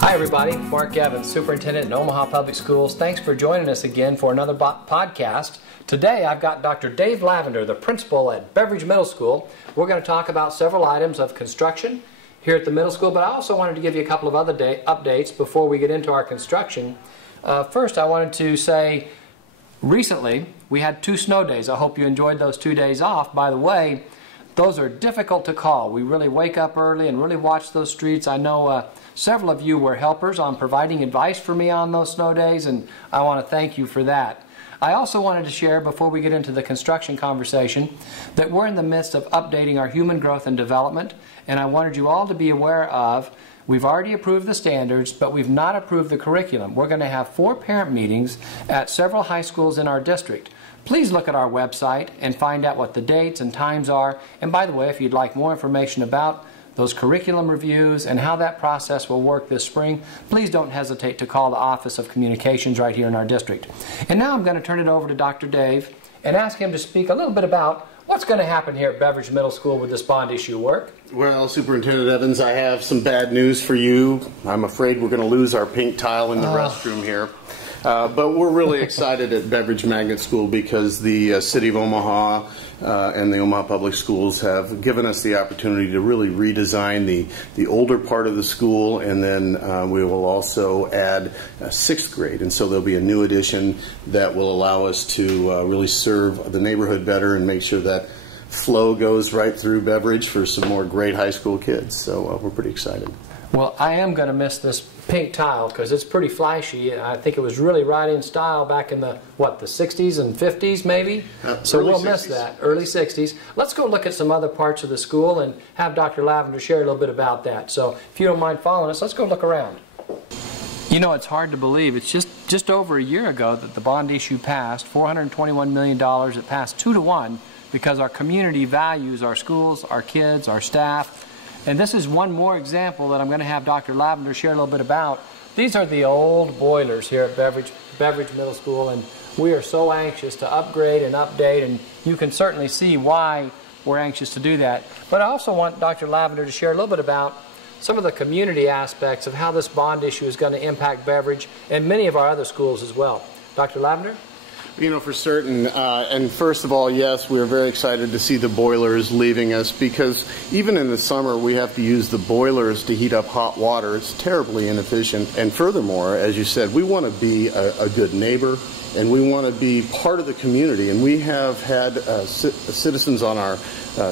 Hi everybody, Mark Evans, Superintendent in Omaha Public Schools. Thanks for joining us again for another podcast. Today I've got Dr. Dave Lavender, the principal at Beveridge Middle School. We're going to talk about several items of construction here at the middle school, but I also wanted to give you a couple of other updates before we get into our construction. First, I wanted to say recently we had 2 snow days. I hope you enjoyed those 2 days off. By the way, those are difficult to call. We really wake up early and really watch those streets. I know several of you were helpers on providing advice for me on those snow days, and I want to thank you for that. I also wanted to share, before we get into the construction conversation, that we're in the midst of updating our human growth and development, and I wanted you all to be aware of, we've already approved the standards, but we've not approved the curriculum. We're going to have 4 parent meetings at several high schools in our district. Please look at our website and find out what the dates and times are. And by the way, if you'd like more information about those curriculum reviews and how that process will work this spring, please don't hesitate to call the Office of Communications right here in our district. And now I'm going to turn it over to Dr. Dave and ask him to speak a little bit about what's going to happen here at Beveridge Middle School with this bond issue work. Well, Superintendent Evans, I have some bad news for you. I'm afraid we're going to lose our pink tile in the restroom here. But we're really excited at Beveridge Magnet School because the City of Omaha and the Omaha Public Schools have given us the opportunity to really redesign the older part of the school, and then we will also add 6th grade. And so there'll be a new addition that will allow us to really serve the neighborhood better and make sure that flow goes right through Beveridge for some more great high school kids. So we're pretty excited. Well, I am going to miss this pink tile because it's pretty flashy. I think it was really right in style back in the 60s and 50s maybe? So we'll miss that, early 60s. Let's go look at some other parts of the school and have Dr. Lavender share a little bit about that. So if you don't mind following us, let's go look around. You know, it's hard to believe. It's just over a year ago that the bond issue passed, $421 million. It passed 2-1 because our community values our schools, our kids, our staff. And this is one more example that I'm going to have Dr. Lavender share a little bit about. These are the old boilers here at Beveridge Middle School, and we are so anxious to upgrade and update, and you can certainly see why we're anxious to do that. But I also want Dr. Lavender to share a little bit about some of the community aspects of how this bond issue is going to impact Beveridge and many of our other schools as well. Dr. Lavender? You know, for certain, and first of all, yes, we're very excited to see the boilers leaving us, because even in the summer we have to use the boilers to heat up hot water. It's terribly inefficient. And furthermore, as you said, we want to be a good neighbor, and we want to be part of the community. And we have had citizens on our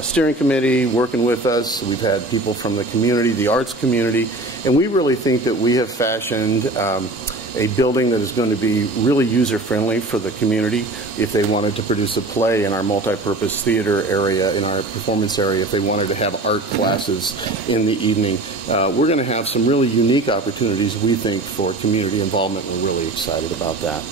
steering committee working with us. We've had people from the community, the arts community, and we really think that we have fashioned a building that is going to be really user-friendly for the community. If they wanted to produce a play in our multi-purpose theater area, in our performance area, if they wanted to have art classes in the evening, we're going to have some really unique opportunities, we think, for community involvement. We're really excited about that.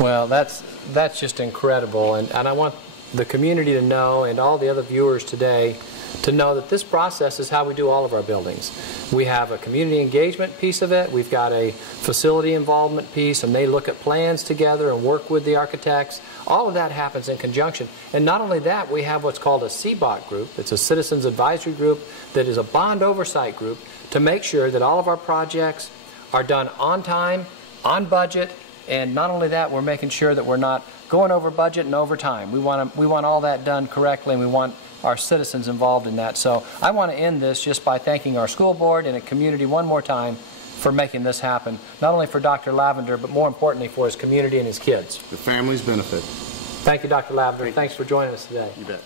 Well, that's just incredible, and I want the community to know, and all the other viewers today, to know that this process is how we do all of our buildings. We have a community engagement piece of it, we've got a facility involvement piece, and they look at plans together and work with the architects. All of that happens in conjunction. And not only that, we have what's called a CBOT group. It's a Citizens Advisory Group that is a bond oversight group to make sure that all of our projects are done on time, on budget, and not only that, we're making sure that we're not going over budget and over time. We want all that done correctly, and we want our citizens involved in that. So I want to end this just by thanking our school board and a community one more time for making this happen, not only for Dr. Lavender, but more importantly for his community and his kids. The families benefit. Thank you, Dr. Lavender. Thanks for joining us today. You bet.